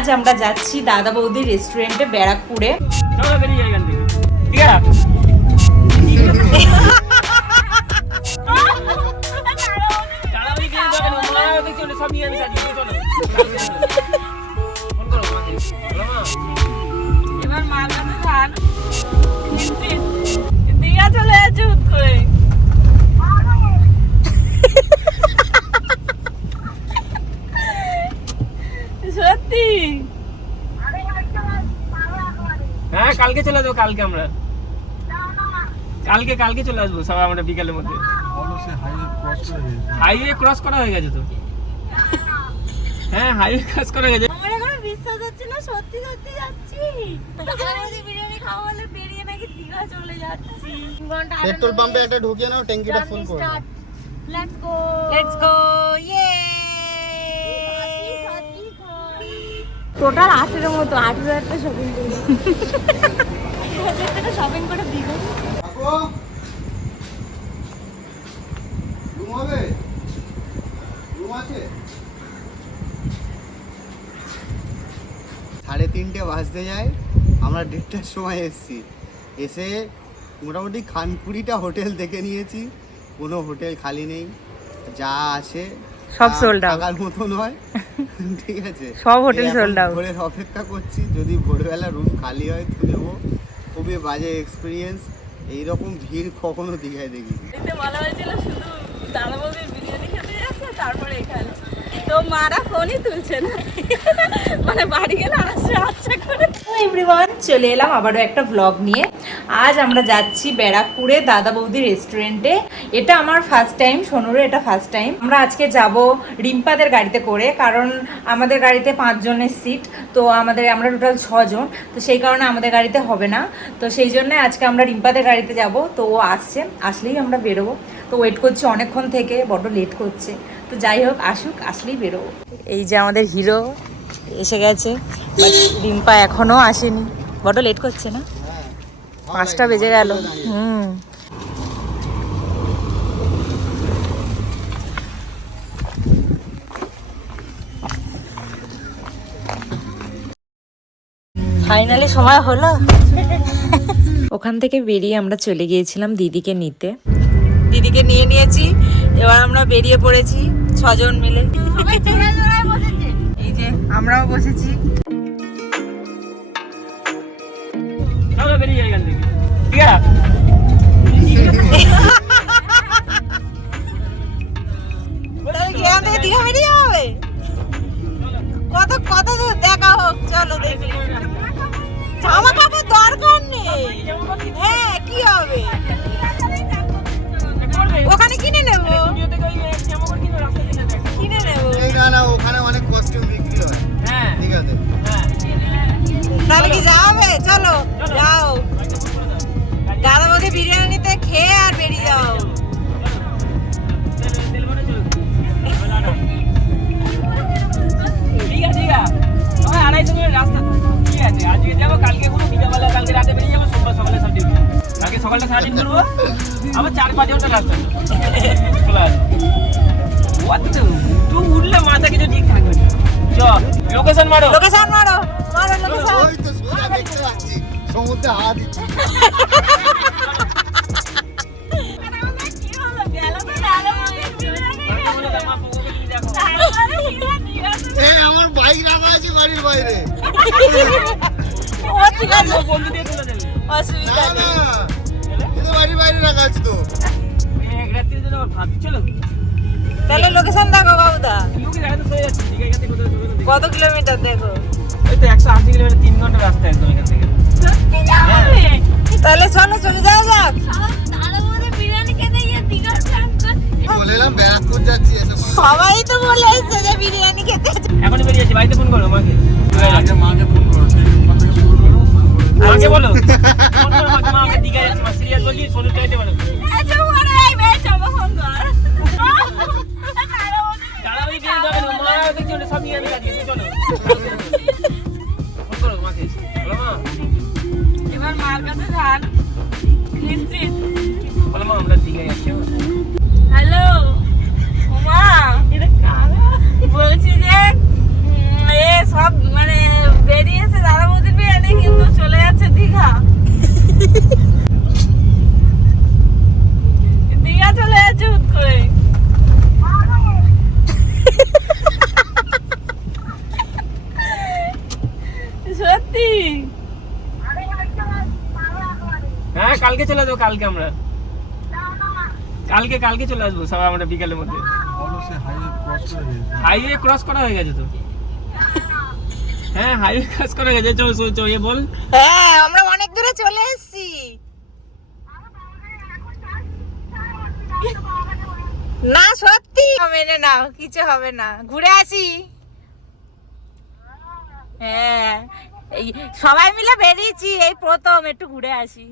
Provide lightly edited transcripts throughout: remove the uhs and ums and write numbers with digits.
আজ আমরা যাচ্ছি দাদা বৌদির রেস্টুরেন্টে ব্যারাকপুরে। এবার মার কাছে থাক, দিয়া চলে যাচ্ছে হুট করে। সত্যি? হ্যাঁ কালকে চলে যাবো। কালকে আমরা কালকে চলে আসবো সবাই আমরা বিকালের মধ্যে। হাইওয়ে ক্রস করা হয়ে গেছে তো। হ্যাঁ হাইওয়ে ক্রস করা হয়ে গেছে। আমার এখন বিশ্বাস হচ্ছে না, সত্যি সত্যি যাচ্ছি। আমাদের বিরিয়ানি খাওয়া হলে বেরিয়ে নাকি দীঘা চলে যাচ্ছি। পেট্রোল পাম্পে একটা ঢুকিয়ে নাও, ট্যাঙ্কিটা ফুল করো। লেটস গো, লেটস গো, ইয়ে। টোটাল 18 মতো 8,000 টাকা শপিং করি। 8,000 টাকা শপিং করে দীঘা। রুম হবে? রুম আছে? 3:30 বাজতে যায়, আমরা 1:30টার সময় এসেছি। এসে মোটামুটি খানপুরিটা হোটেল দেখে নিয়েছি, কোনো হোটেল খালি নেই, যা আছে সব sold out। থাকার মতো নয়, ঠিক আছে, সব হোটেল এই এখন sold out। ভোরের অপেক্ষা করছি, যদি ভোরবেলা রুম খালি হয় তো নেবো। খুবই বাজে এক্সপিরিয়েন্স, এইরকম ভিড় কখনো দীঘায় দেখিনি। এতে বলা হয়েছিল শুধু দাদা বৌদির বিরিয়ানি খেতে যাচ্ছে, তারপরে এখানে তো মারা ফোনই তুলছে না, মানে বাড়ি গেলে আসছে আচ্ছা করে। এভরিওয়ান, চলে এলাম আবারও একটা ব্লগ নিয়ে। আজ আমরা যাচ্ছি ব্যারাকপুরে দাদা বৌদির রেস্টুরেন্টে। এটা আমার ফার্স্ট টাইম, সোনুরও এটা ফার্স্ট টাইম। আমরা আজকে যাব রিম্পাদের গাড়িতে করে, কারণ আমাদের গাড়িতে 5 জনের সিট, তো আমরা টোটাল 6 জন, তো সেই কারণে আমাদের গাড়িতে হবে না। তো সেই জন্য আজকে আমরা রিম্পাদের গাড়িতে যাব। তো ও আসছে, আসলেই আমরা বেরোবো। তো ওয়েট করছি অনেকক্ষণ থেকে, বড্ড লেট করছে। তো যাই হোক, আসুক, আসলেই বেরোবো। এই যে আমাদের হিরো এসে গেছে, বাট রিম্পা এখনো আসেনি, বড্ড লেট করছে না? 5টা বেজে গেল। ফাইনালি সময় হলো। ওখান থেকে বেরিয়ে আমরা চলে গিয়েছিলাম দিদিকে নিতে। দিদিকে নিয়ে নিয়েছি, এবার আমরা বেরিয়ে পড়েছি 6 জন মিলে। এই যে আমরাও বসেছি। চলো বেরিয়ে যাই এখান থেকে। ঠিক আছে, এখান থেকে দীঘা বেরিয়ে হবে। কত দূর দেখা হোক, চলো দেখি। জামা কাপড় দরকার নেই, হ্যাঁ কি হবে, ওখানে কিনে নেবো, কিনে নেবো। এই না, ওখানে অনেক কস্টিউম বিক্রি হয়। হ্যাঁ ঠিক আছে, তাহলে কি যাবে? চলো যাও, দাদা বৌদি বিরিয়ানিতে খেয়ে আর বেরিয়ে যাও। ঠিক আছে 2.5 মিনিট রাস্তা। ঠিক আছে, আজকে যাবো, কালকে কোনো বিকালবেলা, কালকে রাতে বেরিয়ে যাবো, সোমবার সকালে সব ডিউটি। কালকে সকালটা সারাদিন করবো, আবার 4-5 ঘন্টা রাস্তা চলে আসবো। তুই উঠলে মাথা কিছু ঠিক থাকবে। লোকেশন মারো, লোকেশন মারো, মারো লোকেশন। ওই তো সোজা দেখতে পাচ্ছি, সমুদ্রে হাওয়া দিচ্ছে। এই আমার বাইক রাখা আছে বাড়ির বাইরে। ও ঠিক আছে, বন্ধু দিয়ে তুলে দেবে। অসুবিধা না নেই। না, কিন্তু বাড়ির বাইরে রাখা আছে তো। এক রাত্রির জন্য আবার ভাত চলো। তাহলে লোকেশন দেখো বাবুদা, লোকে দেখা তো হয়ে যাচ্ছে। ঠিক আছে, কোথায় কোথায় কত কিলোমিটার দেখো। ওই তো 180 কিলোমিটার, 3 ঘন্টা রাস্তা একদম এখান থেকে। তাহলে চলো চলে যাওয়া যাক। দাদা বৌদির বিরিয়ানি খেতে গিয়ে দীঘার প্ল্যান করছি। বলে এলাম ব্যারাকপুর যাচ্ছি, এসে সবাই তো বলে এসছে যে বিরিয়ানি খেতে। এখনই বেরিয়েছি, বাড়িতে ফোন করো মাকে। আগে মাকে ফোন করো, মাকে বলো ফোন করো মাকে, মা আমরা দীঘা যাচ্ছি, মা সিরিয়াস বলছি, সোনু চাইতে পারো। আচ্ছা বড় এই বেশ আমার ফোন কর। দাদা ওই দিয়ে যাবে না, মা দেখছি ওটা সব নিয়ে আমি যাচ্ছি, চলো ফোন করো মাকে। বলো মা, এবার মার কাছে থাক, নিশ্চিত। বলো মা আমরা দীঘা যাচ্ছি। হ্যালো ওমা, এটা কারা? বলছি যে এ সব মানে সত্যি? হ্যাঁ কালকে চলে আসবো, কালকে আমরা কালকে চলে আসবো সবাই আমরা বিকালের মধ্যে। হাইওয়ে ক্রস করা হয়ে গেছে তো। হ্যাঁ হাইওয়ে ক্রস করা গেছে। চল চল চল, বল। হ্যাঁ আমরা অনেক দূরে চলে এসেছি। না সত্যি মেনে নাও, কিছু হবে না, ঘুরে আসি। হ্যাঁ এই সবাই মিলে বেরিয়েছি, এই প্রথম একটু ঘুরে আসি।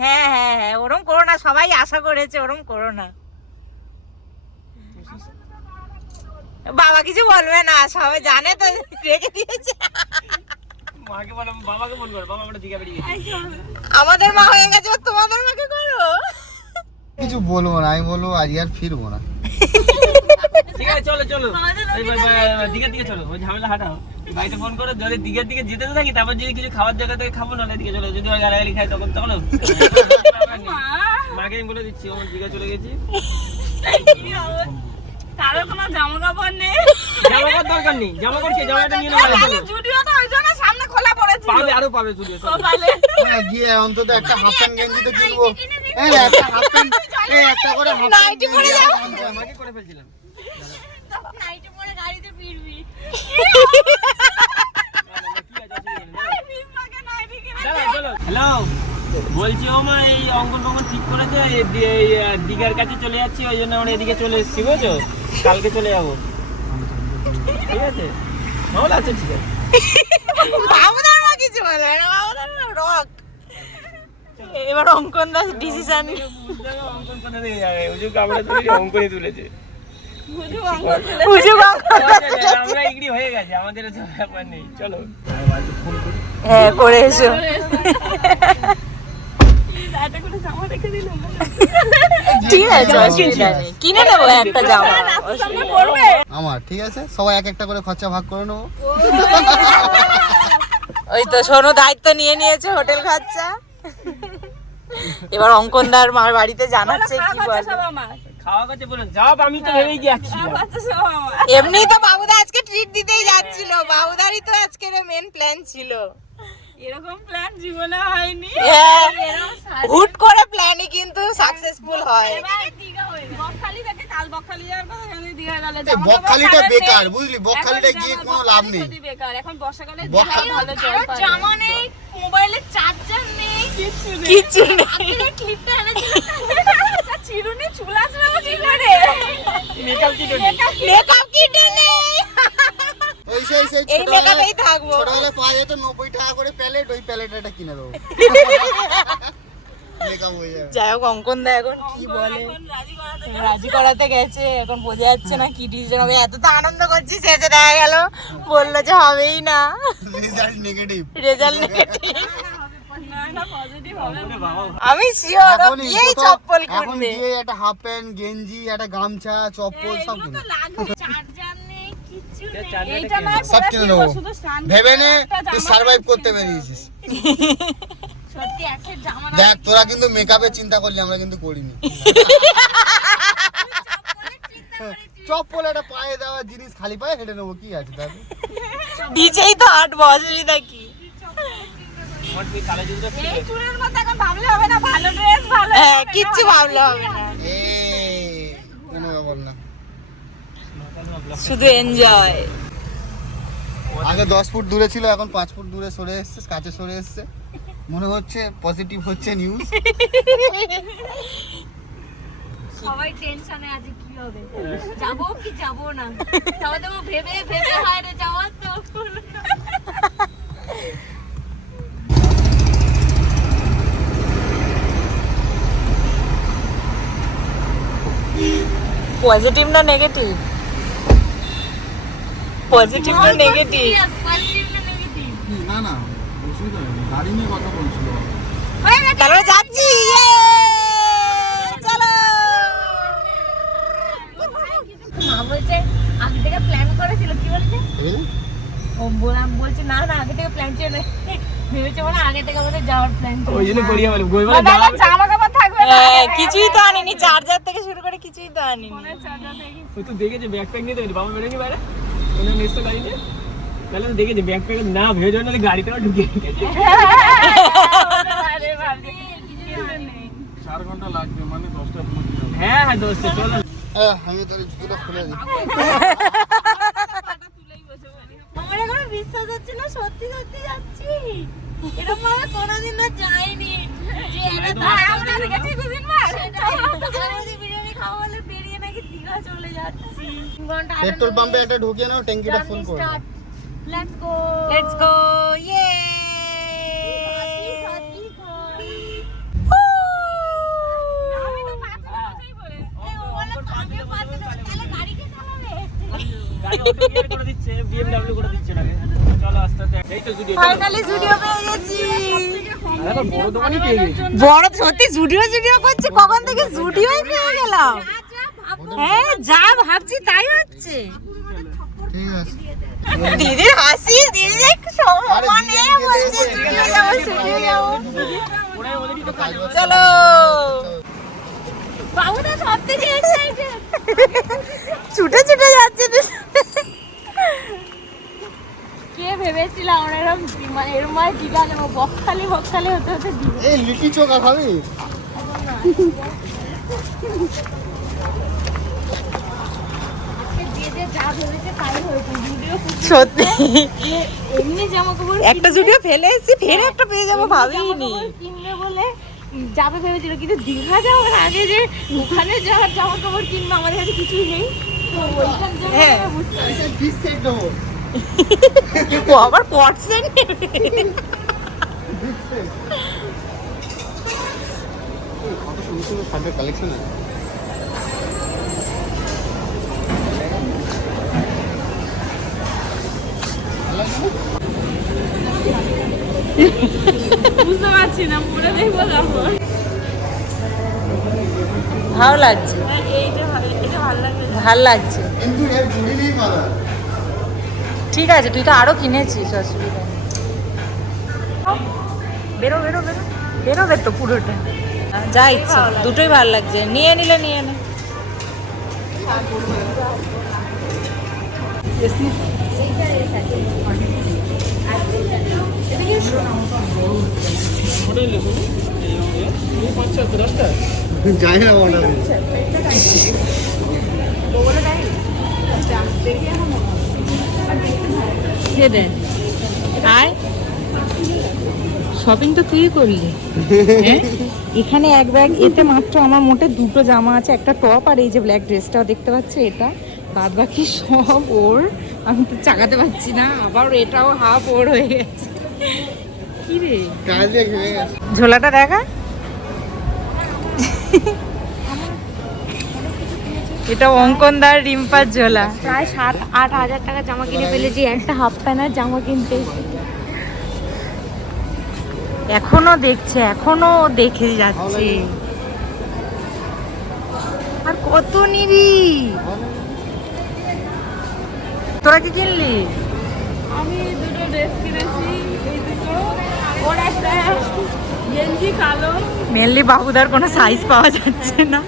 হ্যাঁ হ্যাঁ হ্যাঁ, ওরম করো না, সবাই আশা করেছে, ওরম করো না। বাবা কিছু বলবে না, সবাই জানে তো, রেখে দিয়েছে। মাকে বলো, বাবাকে ফোন করো, বাবা আমরা দিঘা বেরিয়ে গেছি। আমাদের মা হয়ে গেছে, তোমাদের মাকে করো। কিছু বলবো না, আমি বলবো আজ আর ফিরবো না। ঠিক আছে চলো চলো, দিঘার দিকে চলো, ওই ঝামেলা হাঁটাও। বাড়িতে ফোন করে যদি দিঘার দিকে যেতে থাকি, তারপর যদি কিছু খাবার জায়গা থেকে খাবো, নাহলে দিকে চলো। যদি গালাগালি খাই তখন তখন মাকে আমি বলে দিচ্ছি আমার দিঘা চলে গেছি। কারো কোনো জামা কাপড় নেই, জামা কাপড় দরকার নেই, জামা কাপড় কে জামাটা নিয়ে নেবো। জুডিও তো ওই জন্য সামনে খোলা পড়েছিল। পাবে, আরো পাবে জুডিও। গিয়ে অন্তত একটা হাফ প্যান্ট গেঞ্জি তো কিনবো। একটা হাফ প্যান্ট, একটা করে হাফ প্যান্ট পরে যাও। মাকে করে ফেলছিলাম। নাইটি পরে গাড়িতে ফিরবি। হ্যালো, বলছি ও মা, এই অঙ্কন টঙ্কন ঠিক করেছে, দিঘার কাছে চলে যাচ্ছি, ওই জন্য আমরা এদিকে চলে এসেছি, বুঝছো? কালকে চলে যাবো, ঠিক আছে? ভালো আছে, ঠিক আছে। বাবুদার মা কিছু বলবে না, বাবুদার মা রক। এবার অঙ্কন দাস ডিসিশন। অঙ্কন কোথা থেকে যাবে? হুজুক আমরা তুলেছি, অঙ্কনই তুলেছে। আমরা এগ্রি হয়ে গেছে, আমাদের ব্যাপার নেই। চলো হ্যাঁ করে এসো। ঠিক আছে, অসুবিধা নেই, কিনে নেবো একটা জামা। আমার ঠিক আছে, সবাই এক একটা করে খরচা ভাগ করে নেবো। ওই তো সোনু দায়িত্ব নিয়ে নিয়েছে হোটেল খরচা। এবার অঙ্কনদার মার বাড়িতে জানাচ্ছে কি বলে। খাওয়া কাছে বলে যাব, আমি তো ভেবেই গেছি। এমনি তো বাবুদা আজকে ট্রিট দিতেই যাচ্ছিল, বাবুদারই তো আজকের মেন প্ল্যান ছিল। এরকম প্ল্যান জীবনে হয়নি। হুট করে প্ল্যানই কিন্তু সাকসেসফুল হয়। বকখালি থেকে কাল বকখালি যাওয়ার কথা, এখানে দিঘা গেলে বকখালিটা বেকার, বুঝলি? বকখালিটা গিয়ে কোনো লাভ নেই। বেকার, এখন বর্ষাকালে বকখালি- ভালো জল পাওয়া জামা নেই, মোবাইলের চার্জার নেই, কিচ্ছু নেই। আজকে ক্লিপটা এনেছিল, চিরুনি চুল আসবে কি করে? মেকআপ কিট মেকআপ কিট নেই। ওই সেই এই মেকআপেই থাকবো। ছোটবেলায় পাওয়া যেত 90 টাকা করে প্যালেট, ওই প্যালেট একটা কিনে দেবো। মেকআপ হয়ে যাবে। যাই হোক অঙ্কন দা এখন কি বলে, এখন রাজি করাতে রাজি করাতে গেছে, এখন বোঝা যাচ্ছে না কি ডিসিশন হবে। এত তো আনন্দ করছি, শেষে দেখা গেল বললো যে হবেই না, রেজাল্ট নেগেটিভ। Result negative. না পজিটিভ হবে। আমি শিওর এখনই এই কোথাও- চপ্পল এখন করবে। গিয়ে একটা হাফ প্যান্ট, গেঞ্জি, একটা গামছা, চপ্পল সব এগুলো কিনে তো লাগবে, চার্জার নেই, কিচ্ছু নেই। চার্জারটা এইটা কিনে নয় সব পরে কিনে ফিরবো, নেবো। শুধু স্নান ভেবে করে নে একটা তুই জামা সার্ভাইভ কিনে করতে নেবো। বেরিয়েছিস। সত্যি এক সেট জামা না, দেখ তোরা কিন্তু মেকআপের চিন্তা করলি, আমরা কিন্তু করিনি। চপ্পল একটা পায়ে দেওয়া জিনিস, খালি পায়ে হেঁটে নেবো, কি আছে তাহলে? বিচেই তো হাঁটবো, অসুবিধা কি? আমার তুই কালো জুতো এই চুলের মধ্যে এখন ভাবলে হবে না, ভালো ড্রেস ভালো হ্যাঁ কিচ্ছু ভাবলে হবে না, কোনো ব্যাপার না। শুধু এনজয়। আগে 10 ফুট দূরে ছিল, এখন 5 ফুট দূরে সরে এসছে, কাছে সরে এসছে। মনে হচ্ছে পজিটিভ হচ্ছে নিউজ। সবাই টেনশনে আছে কি হবে, যাবো কি যাবো না, সবাই তো ভেবে ভেবে হয় রে যাওয়ার তো। পজিটিভ না নেগেটিভ? পজিটিভ না নেগেটিভ? পজিটিভ না নেগেটিভ? না না, অসুবিধা নেই, গাড়ি নিয়ে কথা বলছিল। হয়ে গেছে। তাহলে যাচ্ছি, চলো। মা বলছে আগে থেকে প্ল্যান করেছিল, কি বলছে? ও বলছে না না আগে থেকে প্ল্যান ছিল, ভেবেছে মানে আগে থেকে আমাদের যাওয়ার প্ল্যান ছিল। ওই জন্য করিয়া বলে জামা কাপড় থাকবে না, কিছুই তো আনিনি, চার্জার থেকে শুরু করে কিছুই তো আনিনি। ফোনের চার্জার থেকে। ওই তো দেখেছে ব্যাগ প্যাক নিয়ে তো বাবা বেরোয়নি বাইরে, ওখানে নেক্সট গাড়িতে তাহলে তো দেখেছি ব্যাগ প্যাক না ভেজে না গাড়িতেও ঢুকে গেছে। আরে ভাবছি 4 ঘন্টা লাগবে মানে 10টা পৌঁছে যাবে। হ্যাঁ হ্যাঁ দোস্ত চলো। আমি তোর জুতোটা খুলে দিই। আমার এখনো বিশ্বাস হচ্ছে না সত্যি সত্যি যাচ্ছি। এরকম আমরা কোনোদিনও যাইনি যে এটা আমরা গেছি দুদিন বার আমাদের বিরিয়ানি খাওয়া বলে বেরিয়ে নাকি দীঘা চলে যাচ্ছি। পেট্রোল পাম্পে একটা ঢুকিয়ে নাও, ট্যাঙ্কিটা ফুল করে নাও। লেটস গো লেটস গো ইয়ে গাড়ি অটো গিয়ার করে দিচ্ছে, BMW করে দিচ্ছে না। চলো আস্তে আস্তে। এই তো জুডিও। ফাইনালি জুডিও পেয়ে গেছি। আরে বড় দোকানই পেয়ে গেছি। বড় সত্যি জুডিও জুডিও করছে, কখন থেকে জুডিওই পেয়ে গেলাম। হ্যাঁ যা ভাবছি তাই হচ্ছে। ঠিক আছে। দিদির হাসি, দিদি সমানে বলছে জুডিও যাবো জুডিও যাবো। ওরে ওদেরই তো কাজ। চলো বাবুদা সব থেকে এক্সাইটেড ছুটে ছুটে যাচ্ছে। কে ভেবেছিল আমরা এরকম মানে এরকম দীঘা যাবো, বকখালি বকখালি হতে হতে দীঘা। এই লিটি চোখা খাবি? যে যে যা ভেবেছে তাই হয়েছে। ভিডিও সত্যি এমনি জামা কাপড় একটা জুডিও ফেলে এসেছি, ফের একটা পেয়ে যাবো ভাবিনি। কিনবে বলে যাবে ভেবেছিল, কিন্তু দীঘা যাওয়ার আগে যে ওখানে যাওয়ার জামা কাপড় কিনবে আমাদের কাছে কিছুই নেই। তো ওইখান থেকে হ্যাঁ। আমরা বুঝতে পারছি। আচ্ছা ডিস সেট দেবো। ও আবার পটসেন্ট নেবে। Dish set. কত সুন্দর সুন্দর শার্টের কালেকশন আছে। বুঝতে পারছি না, পরে দেখবো তারপর। ভালো লাগছে, এইটা ভালো লাগবে। ভাল লাগছে। কিন্তু এর বুড়ি নেই মারা। ঠিক আছে, তুই তো আরো কিনেছিস, অসুবিধা নেই। বেরো বেরো বেরো বেরোবে তো পুরোটা, যা ইচ্ছে দুটোই ভালো লাগছে। নিয়ে নিলে নিয়ে নে। যায় না অর্ডার। আয় শপিং তো তুই করলি। হ্যাঁ? এখানে এক ব্যাগ, এতে মাত্র আমার মোটে দুটো জামা আছে, একটা টপ আর এই যে ব্ল্যাক ড্রেসটাও দেখতে পাচ্ছি, এটা বাদ বাকি সব ওর। আমি তো চাকাতে পারছি না, আবার এটাও হাফ ওর হয়ে গেছে। কি রে কাজে খেয়ে গেছে। ঝোলাটা দেখা, এটা অঙ্কনদার রিম্পার ঝোলা। প্রায় 7-8 হাজার টাকা জামা কিনে ফেলেছি একটা হাফ প্যান্ট আর জামা কিনতে। এখনো দেখছে, এখনো দেখে যাচ্ছে। আর কত নিবি? তোরা কি কিনলি? আমি দুটো ড্রেস কিনেছি, এই দুটো। ওর একটা গেঞ্জি কালো। মেনলি বাবুদার কোনো সাইজ পাওয়া যাচ্ছে না।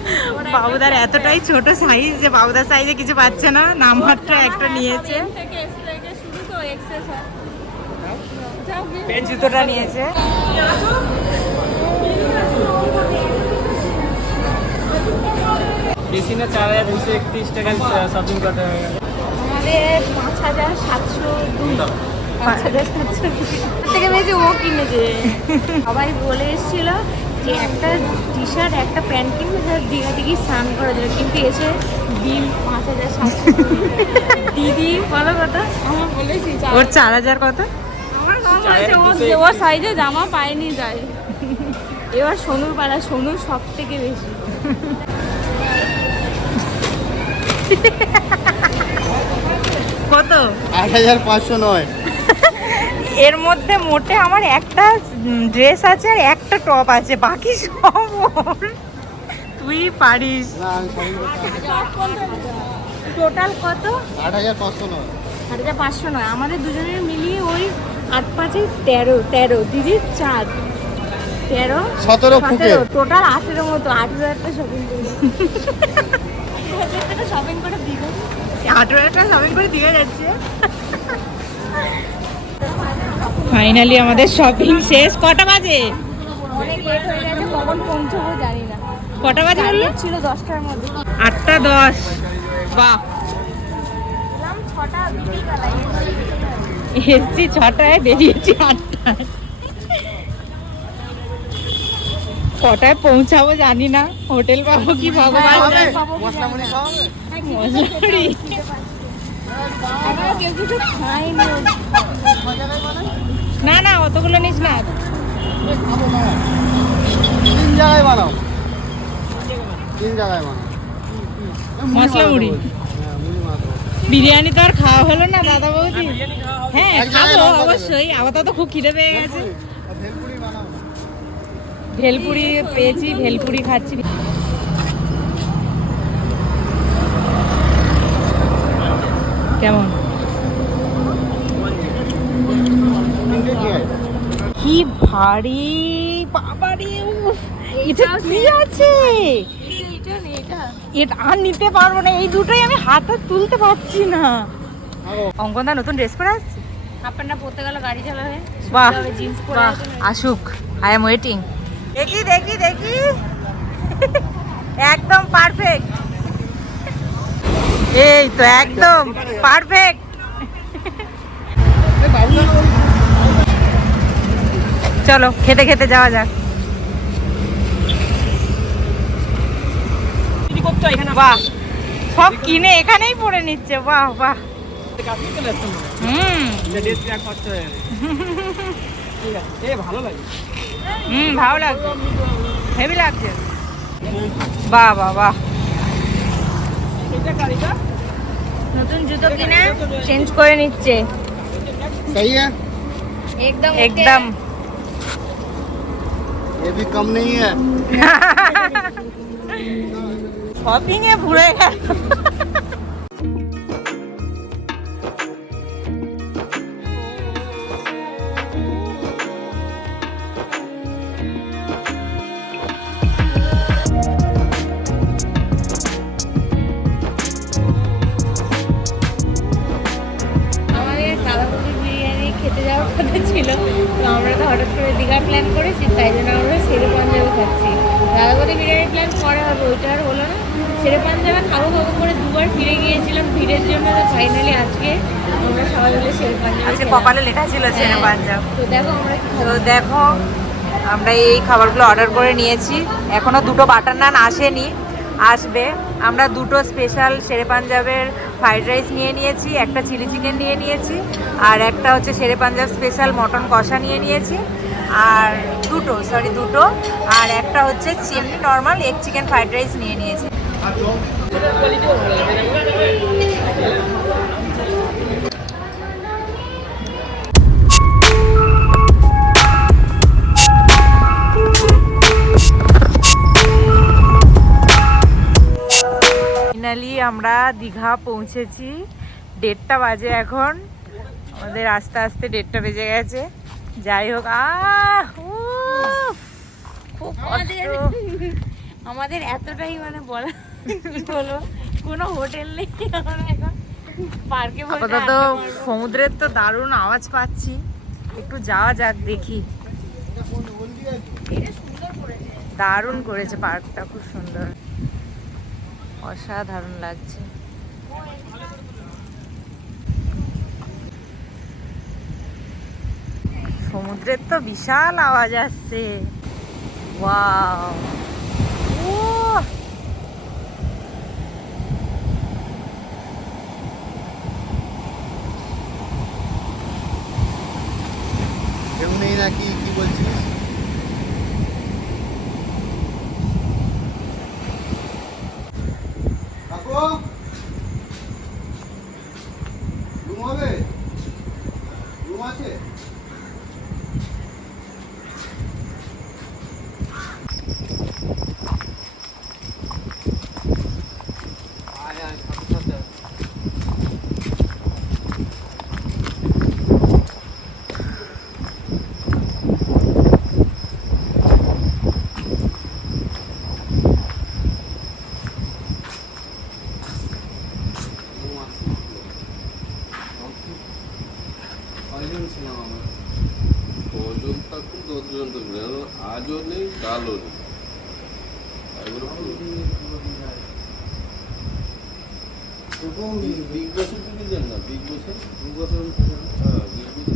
বাবুদার এতটাই ছোট সাইজ যে বাবুদার সাইজে কিছু পাচ্ছে না, নামমাত্র একটা নিয়েছে। এম থেকে এস থেকে শুরু তো এক্সেস হয়। যাও গিয়ে এই জুতোটা নিয়েছে। বেশি না 4231 টাকায় শপিং করতে হয়ে গেল। আমাদের 5702 5702 থেকে বেশি ও কিনেছে। সবাই বলে এসেছিল যে একটা টি শার্ট একটা প্যান্ট কিনবে, দীঘা থেকে স্নান করা যাবে, কিন্তু এসে বিল 5700। দিদি বলো কত? আমার বলেছি ওর 4000 কত? আমার মা বলেছে ও সাইজে জামা পায়নি যায়। এবার সোনুর পাড়া, সোনুর সব থেকে বেশি। কত? 8509। এর মধ্যে মোটে আমার একটা ড্রেস আছে আর একটা টপ আছে, বাকি সব ওর। তুই পারিস। না আমি সবই টোটাল কত? 8509। 8500 নয়, আমাদের দুজনের মিলিয়ে ওই 8-5 13 দিদির 4 13 17 ফুকে। টোটাল 18 মতো। 8000 টাকা শপিং করে 8000 টাকা শপিং করে দিল। 18 টাকা শপিং করে দিয়ে যাচ্ছে। ফাইনালি আমাদের শপিং শেষ। কটা বাজে? অনেক লেট হয়ে গেছে, কখন পৌঁছবো জানি না। কটা বাজে বললো? টার্গেট ছিল 10টার মধ্যে, 8:10। বাহ, এলাম 6টা বিকেলবেলায়। এসছি 6টায়, বেরিয়েছি 8টায়। কটায় পৌঁছাবো জানি না, হোটেল পাবো কি ভগবান জানে। মশলা মুড়ি খাওয়াবে? মশলারি। এখনো কেউ কিছু খাইনি। না না, অতগুলো নিস না। 3 জায়গায় বানাও, 3 জায়গায় বানাও। মশলা মুড়ি। হ্যাঁ, মুড়ি মাখাবো। বিরিয়ানি তো আর খাওয়া হলো না দাদা বৌদি। হ্যাঁ এক জায়গায় খাবো লঙ্কা দেবে। অবশ্যই, আপাতত খুব খিদে পেয়ে গেছে। আর ভেলপুরি বানাও না। ভেলপুরি পেয়েছি, ভেলপুরি খাচ্ছি। কেমন? তিনটে কি আছে? কি ভারী বাবারে, উফ, এটা কি আছে? এটা আর নিতে পারবো না, এই দুটোই আমি হাতে তুলতে পারছি না। অঙ্কনদা নতুন ড্রেস পরে আসছে। আপনারা পড়তে গেল গাড়ি চালাবে, বাহ জিন্স পরে বাহ, আছে না? আসুক, আই এম ওয়েটিং। দেখি দেখি দেখি, একদম পারফেক্ট, এই তো একদম পারফেক্ট। চলো খেতে খেতে যাওয়া যাক। কি করছো এখানে? বাহ, সব কিনে এখানেই পরে নিচ্ছে। বাহ বাহ, কাছে চলে আসছো মনে হয়। হুম ড্রেস প্যাক করতে হবে। ঠিক আছে, এ ভালো লাগে। ভালো লাগছে, হেভি লাগছে। বাহ বাহ বাহ, এটা কারিটা নতুন জুতো কিনে চেঞ্জ করে নিচ্ছে। सही है, একদম একদম। ये भी कम नहीं है। শপিং এ ভুলে গেল। আমাদের দাদাবুদি বিরিয়ানি খেতে যাওয়ার কথা ছিল, তো আমরা তো হঠাৎ করে দীঘার প্ল্যান করেছি, তাই জন্য আমরা শেরে পাঞ্জাবে খাচ্ছি। দাদাবুদি বিরিয়ানি প্ল্যান পরে হবে, ওইটা আর হলো না। শেরে পাঞ্জাবে খাবো খাবো করে দুবার ফিরে গিয়েছিলাম ভিড়ের জন্য, তো ফাইনালি আজকে আমরা সবাই মিলে শেরে পাঞ্জাবে আজকে খেলাম। কপালে লেখা ছিল শেরে হ্যাঁ, পাঞ্জাব। তো দেখো আমরা কি তো খাবো। দেখো, আমরা এই খাবারগুলো অর্ডার করে নিয়েছি, এখনো দুটো বাটার নান আসেনি, আসবে। আমরা দুটো স্পেশাল শেরে পাঞ্জাবের ফ্রাইড রাইস নিয়ে নিয়েছি, একটা চিলি চিকেন নিয়ে নিয়েছি, আর একটা হচ্ছে শেরে পাঞ্জাব স্পেশাল মটন কষা নিয়ে নিয়েছি, আর দুটো, আর একটা হচ্ছে এমনি normal egg chicken fried rice নিয়ে নিয়েছি। ফাইনালি আমরা দীঘা পৌঁছেছি, 1:30 বাজে এখন, আমাদের আস্তে আস্তে 1:30 বেজে গেছে। যাই হোক, খুব আমাদের এতটাই মানে বলা কি বলবো, কোনো হোটেল নেই, আমরা এখন পার্কে বসে আপাতত আড্ডা মারবো। সমুদ্রের তো দারুণ আওয়াজ পাচ্ছি, একটু যাওয়া যাক দেখি। দারুণ করেছে পার্কটা, খুব সুন্দর, অসাধারণ লাগছে। সমুদ্রের তো বিশাল আওয়াজ আসছে। ওয়াও, কেউ নেই নাকি কি বলছিস? কাকু, রুম হবে? রুম আছে? আয় আয়, সাথে সাথে আয়। কয়জন ছিলাম আমরা? কজন থাকুন 10 জন থাকবে, আজও নেই কালও নেই। বিগ বসের দিকে যান না, বিগ বসে হ্যাঁ বিগ বসে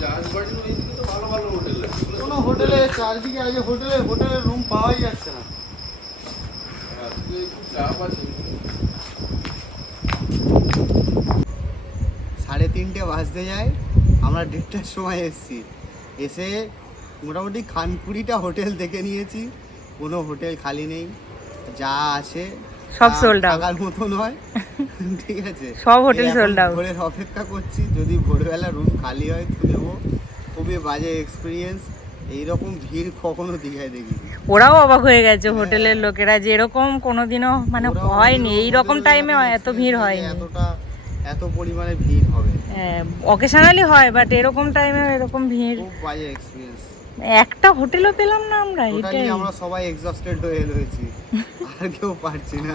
জাহাজ বাড়ির ওই দিকে তো ভালো ভালো হোটেল আছে। কোনো হোটেলে চারদিকে আগে হোটেলের রুম পাওয়াই যাচ্ছে না। আজকে একটু চাপ আছে। 3:30 বাজতে যায়, আমরা 1:30টার সময় এসেছি। এসে মোটামুটি খানপুরিটা হোটেল দেখে নিয়েছি, কোনো হোটেল খালি নেই, যা আছে সব তা sold out। থাকার মতো নয়। ঠিক আছে, সব হোটেল এই এখন sold out। ভোরের অপেক্ষা করছি, যদি ভোরবেলা রুম খালি হয় তো নেবো। খুবই বাজে এক্সপিরিয়েন্স, এইরকম ভিড় কখনো দীঘায় দেখিনি। ওরাও অবাক হয়ে গেছে হোটেলের লোকেরা, যে এরকম কোনোদিনও মানে ওরাও হয়নি, এই রকম হোটেলে টাইমে যখন এত ভিড় হয়নি। এত পরিমাণে ভিড় হবে, অকেশনালি হয়, বাট এরকম টাইমে এরকম ভিড় খুব বাজে এক্সপিরিয়েন্স। একটা হোটেলও পেলাম না আমরা, টোটালি এটাই। আমরা সবাই এক্সস্টেড হয়ে রয়েছি, আর কেউ পারছি না।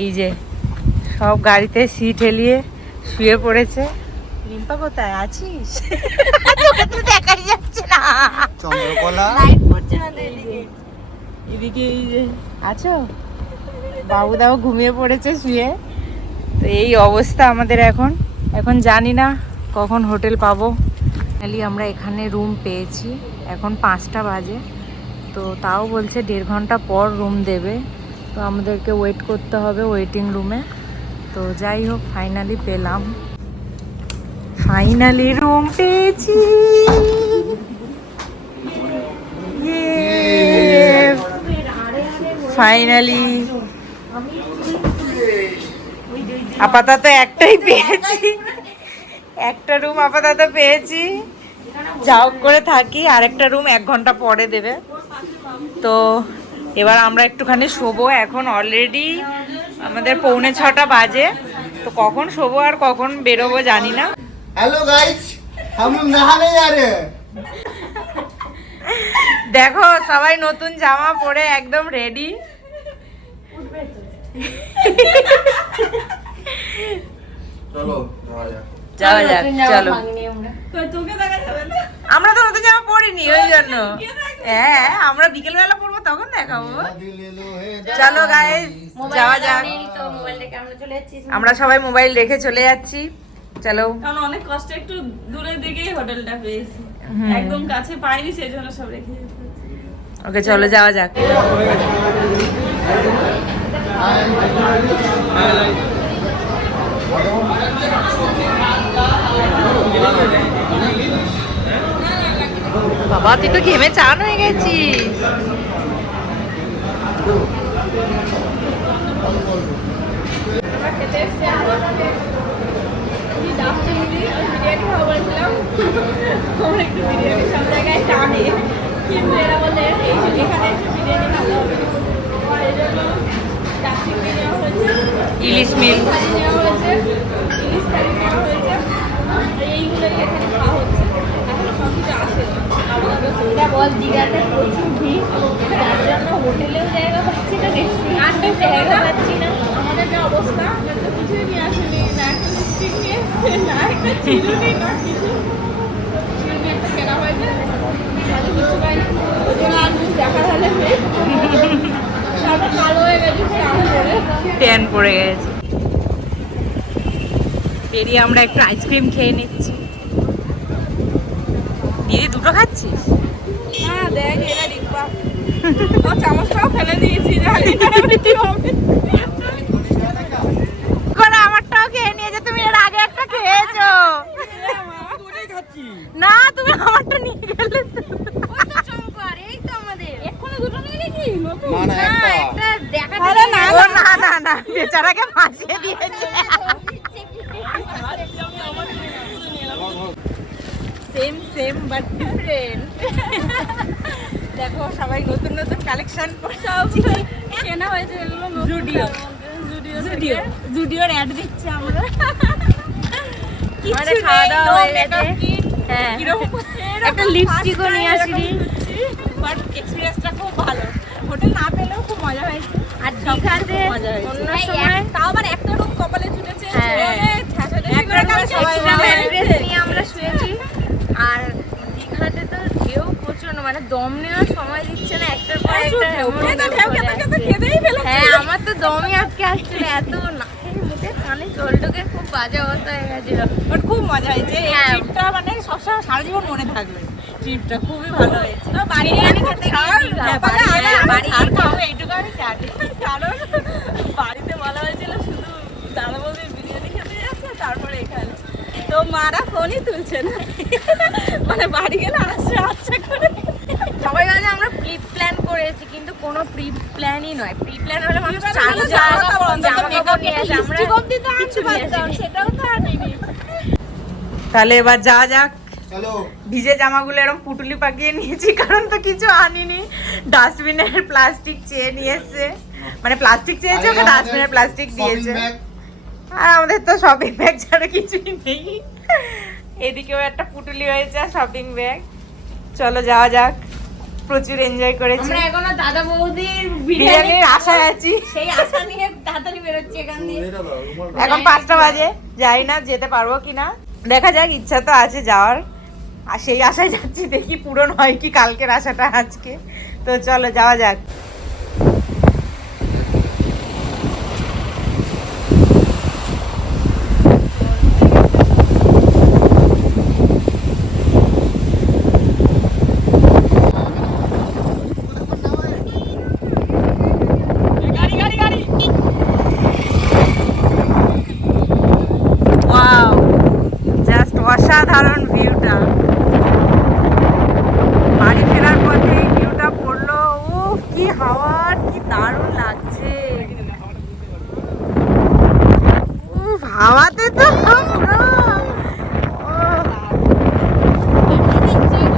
এই যে সব গাড়িতে সিট হেলিয়ে শুয়ে পড়েছে। রিম্পা কোথায় আছিস? তোকে তো দেখাই যাচ্ছে না। চন্দ্রকলা লাইট পড়ছে না তো এদিকে। এদিকে এই যে আছো, বাবুদাও ঘুমিয়ে পড়েছে শুয়ে। তো এই অবস্থা আমাদের এখন। এখন জানি না কখন হোটেল পাবো। ফাইনালি আমরা এখানে রুম পেয়েছি, এখন 5টা বাজে। তো তাও বলছে 1.5 ঘন্টা পর রুম দেবে, তো আমাদেরকে ওয়েট করতে হবে ওয়েটিং রুমে। তো যাই হোক, ফাইনালি পেলাম, ফাইনালি রুম পেয়েছি। ফাইনালি আপাতত একটাই পেয়েছি, একটা রুম আপাতত পেয়েছি। যাও করে থাকি, আরেকটা রুম 1 ঘন্টা পরে দেবে। তো এবার আমরা একটুখানি শোবো। এখন অলরেডি আমাদের 5:45 বাজে। তো কখন শোবো আর কখন বেরোবো জানি না। हेलो गाइस, हम लोग नहाने जा रहे हैं। দেখো সবাই নতুন জামা পরে একদম রেডি। চলো যাওয়া যাক, চলো। তোকে দেখা যাবে না। আমরা তো নতুন জামা পরিনি, ওই জন্য। হ্যাঁ, আমরা বিকেল বেলা পরবো, তখন দেখাবো। চলো গাইস, যাওয়া যাক। তো মোবাইলটাকে আমরা চলে যাচ্ছি। আমরা সবাই মোবাইল রেখে চলে যাচ্ছি, চলো। কারণ অনেক কষ্টে একটু দূরের দিকেই হোটেলটা পেয়েছি, একদম কাছে পাইনি, সেই জন্য সব রেখে যেতে হচ্ছে। ওকে চলো, যাওয়া যাক। বাবা, তুই তো ঘেমে চান হয়ে গেছিস। বিরিয়ানি খাবো বলেছিলাম, আমরা একটু বিরিয়ানি সব জায়গায় টানে, কিন্তু এরা বলে এখানে একটু বিরিয়ানি ভালো হবে। এই জন্য চাটনি নেওয়া হয়েছে, ইলিশ মিল। থালি নেওয়া হয়েছে, ইলিশ থালি নেওয়া হয়েছে, এইগুলোই এখানে খাওয়া হচ্ছে। এখন সব কিছু আসে এটা বল, দীঘাতে প্রচুর ভিড়, যার জন্য হোটেলেও জায়গা পাচ্ছি না, রেস্টুরেন্টেও জায়গা পাচ্ছি না। আমাদের যা অবস্থা, আমরা তো কিছুই নিয়ে আসিনি, না একটা লিপস্টিক নিয়ে এসছে, না একটা চিরুনি, না কিছু। চিরুনি একটা কেনা হয়েছে, তাহলে কিছু পাইনি। ওদের আর দেখার হলে সারা কালো হয়ে গেছে, ট্যান পড়ে গেছে। বেরিয়ে আমরা একটু আইসক্রিম খেয়ে নিচ্ছি। দিদি, দুটো খাচ্ছিস? হ্যাঁ দেখ, এরা রিক্পা চামচটাও ফেলে দিয়েছি, জানি না কি হবে। করে আমারটাও খেয়ে নিয়েছে, তুমি এর আগে একটা খেয়েছো। না, তুমি আমারটা নিয়ে গেলে তো। এই তো আমাদের এক্ষুনি দুটো নিয়ে গেছি, নতুন না, না, একটা। দেখা আরে না, ও না না না, বেচারাকে ফাঁসিয়ে দিয়েছে। Same same but different. দেখো সবাই নতুন নতুন কালেকশন করছি। কেনা হয়েছে এগুলো জুডিও, জুডিও জুডিওর অ্যাড দিচ্ছে আমরা। মানে খাওয়া দাওয়া হয়ে গেছে। হ্যাঁ, একটা লিপস্টিকও নিয়ে আসিনি। বাট এক্সপেরিয়েন্সটা খুব ভালো। হোটেল না পেলেও খুব মজা হয়েছে। আর দীঘাতে মজা হয়েছে। অন্য সময় তাও আবার একটা রুম টোলটুকে খুব বাজে অবস্থা হয়ে গেছিল। বাট খুব মজা হয়েছে এই হ্যাঁ। ট্রিপটা, মানে সবসময় সারা জীবন মনে থাকবে। ট্রিপটা খুবই ভালো হয়েছে। বাড়ি বিরিয়ানি খেতে গিয়ে দীঘা। হ্যাঁ, বাড়ি খাবো এইটুকু আমি জানি। কারণ বাড়িতে বলা হয়েছিল শুধু দাদা বৌদির বিরিয়ানি খেতে যাচ্ছে, তারপরে এখানে তো মারা ফোনই তুলছে না, মানে বাড়ি গেলে আসছে আচ্ছা করে। সবাই ভাবে আমরা প্রি প্ল্যান করেছি, কিন্তু কোনো প্রি প্ল্যানই নয়। প্রি প্ল্যান হলে মানুষ জামা কাপড় নিয়ে আসে, আমরা কিছু নিয়ে আসি। সেটাও তো আনিনি। তাহলে এবার যা যাক। চলো ভিজে জামাগুলো এরকম পুটুলি পাকিয়ে নিয়েছি, কারণ তো কিছু আনিনি। ডাস্টবিনের প্লাস্টিক চেয়ে নিয়ে এসছে, মানে প্লাস্টিক চেয়েছে, ওকে ডাস্টবিনের প্লাস্টিক দিয়েছে। আর আমাদের তো শপিং ব্যাগ ছাড়া কিছুই নেই। এদিকেও একটা পুটুলি হয়েছে, শপিং ব্যাগ। চলো যাওয়া যাক, প্রচুর এনজয় করেছি। আমরা এখনো দাদা বৌদির বিরিয়ানির আশায় আছি। সেই আশা নিয়ে তাড়াতাড়ি বেরোচ্ছি এখান দিয়ে। এখন 5টা বাজে, যাই না যেতে পারবো কিনা, দেখা যাক। ইচ্ছা তো আছে যাওয়ার, আর সেই আশায় যাচ্ছি, দেখি পূরণ হয় কি কালকের আশাটা আজকে। তো চলো যাওয়া যাক। ওয়াও, জাস্ট অসাধারণ ভিউটা। বাড়ি ফেরার পথে এই ভিউটা পড়লো, উফ কি হাওয়া, কি দারুণ লাগছে। উফ, হাওয়াতে তো পুরো, ওহ, সত্যি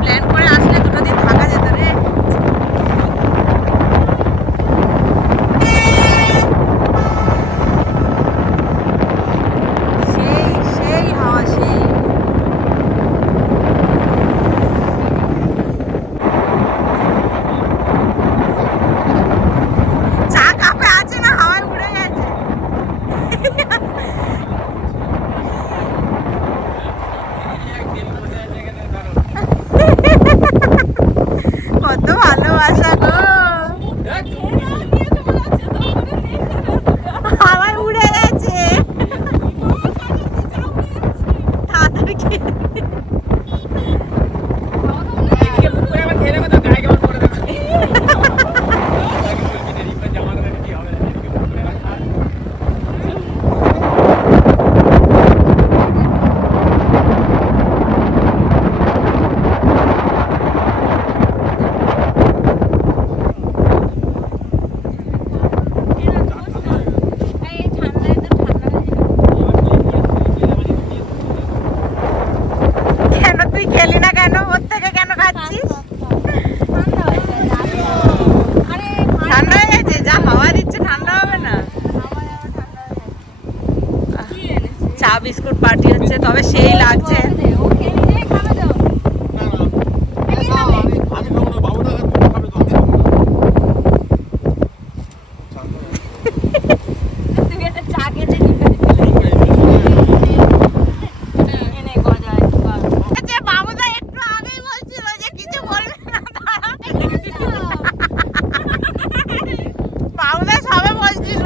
প্ল্যান করে আসলে 2 দিন থাকা যেত রে। সেই সেই হাওয়া, সেই চা কাপে আছে না, হাওয়ায় উড়ে গেছে। কত ভালোবাসা গো, হাওয়ায় উড়ে গেছে। তাড়াতাড়ি খেয়ে কেন তুই খেলি না কেন? ওর থেকে কেন খাচ্ছিস? ঠান্ডা হয়ে গেছে, যা হাওয়া দিচ্ছে ঠান্ডা হবে না। চা বিস্কুট পার্টি হচ্ছে, তবে সেই লাগছে। যে বাবুদা একটু আগেই বলছিল যে কিছু বলবে না, বাবুদা সবে বলছিল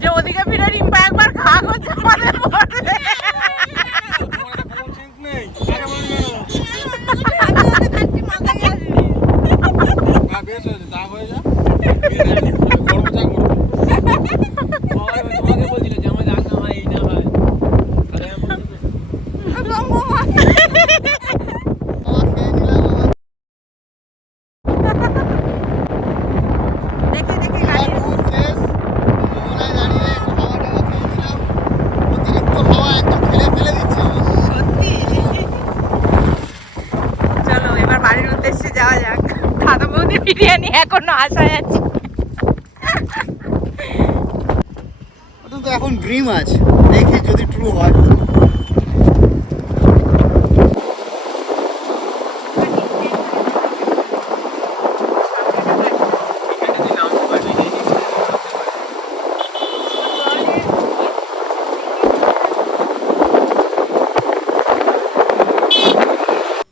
যে ওদিকে ফিরে রিম্পা একবার খা করছে, আমাদের পড়বে। বেশ হয়েছে, তা হয়ে যা গরমটা করবো। তোমাকে বলছিল যে আমার রাগ না হয়, এই না হয়। আরে আমি বলছি, দেখে দেখে গাড়ি সত্যি। চলো এবার বাড়ির উদ্দেশ্যে যাওয়া যাক। দাদা বৌদি বিরিয়ানি এখনো আশায় আছি। ওটা তো এখন ড্রিম আছে, দেখি যদি ট্রু হয়।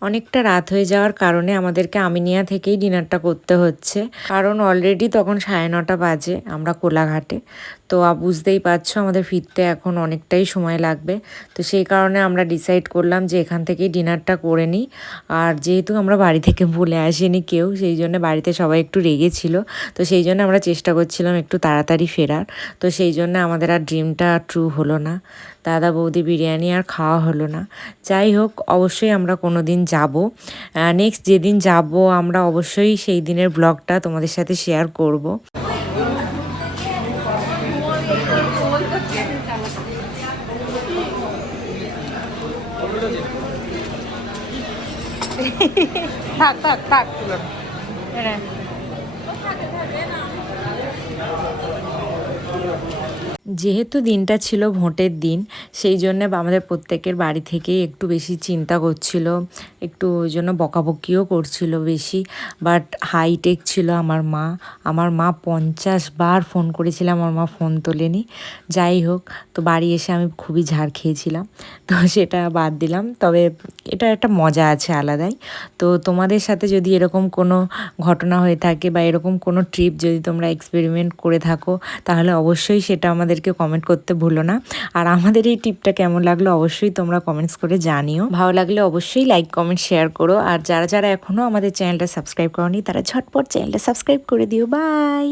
অনেকটা রাত হয়ে যাওয়ার কারণে আমাদেরকে আমিনিয়া থেকেই ডিনারটা করতে হচ্ছে, কারণ অলরেডি তখন 9:30 বাজে আমরা কোলাঘাটে। তো বুঝতেই পারছো আমাদের ফিরতে এখন অনেকটাই সময় লাগবে। তো সেই কারণে আমরা ডিসাইড করলাম যে এখান থেকেই ডিনারটা করে নিই। আর যেহেতু আমরা বাড়ি থেকে বলে আসিনি কেউ, সেই জন্য বাড়িতে সবাই একটু রেগেছিল। তো সেই জন্য আমরা চেষ্টা করছিলাম একটু তাড়াতাড়ি ফেরার। তো সেই জন্য আমাদের আর ড্রিমটা ট্রু হলো না, দাদা বৌদি বিরিয়ানি আর খাওয়া হলো না। যাই হোক, অবশ্যই আমরা কোনো দিন যাবো। নেক্সট যেদিন যাব আমরা অবশ্যই সেই দিনের ব্লগটা তোমাদের সাথে শেয়ার করব। থাক থাক থাক যেহেতু দিনটা ছিল ভোটের দিন, সেই জন্য আমাদের প্রত্যেকের বাড়ি থেকেই একটু বেশি চিন্তা করছিল, একটু ওই জন্য বকাবকিও করছিল বেশি। বাট হাইটেক ছিল আমার মা 50 বার ফোন করেছিলাম, আমার মা ফোন তোলেনি। যাই হোক, তো বাড়ি এসে আমি খুবই ঝাড় খেয়েছিলাম, তো সেটা বাদ দিলাম। তবে এটা একটা মজা আছে আলাদাই। তো তোমাদের সাথে যদি এরকম কোনো ঘটনা হয়ে থাকে বা এরকম কোনো ট্রিপ যদি তোমরা এক্সপেরিমেন্ট করে থাকো, তাহলে অবশ্যই সেটা আমাদেরকে কমেন্ট করতে ভুলো না। আর আমাদের এই টিপটা কেমন লাগলো অবশ্যই তোমরা কমেন্টস করে জানিও। ভালো লাগলে অবশ্যই লাইক কমেন্ট শেয়ার করো। আর যারা যারা এখনও আমাদের চ্যানেলটা সাবস্ক্রাইব করোনি তারা ঝটপট চ্যানেলটা সাবস্ক্রাইব করে দিও। বাই।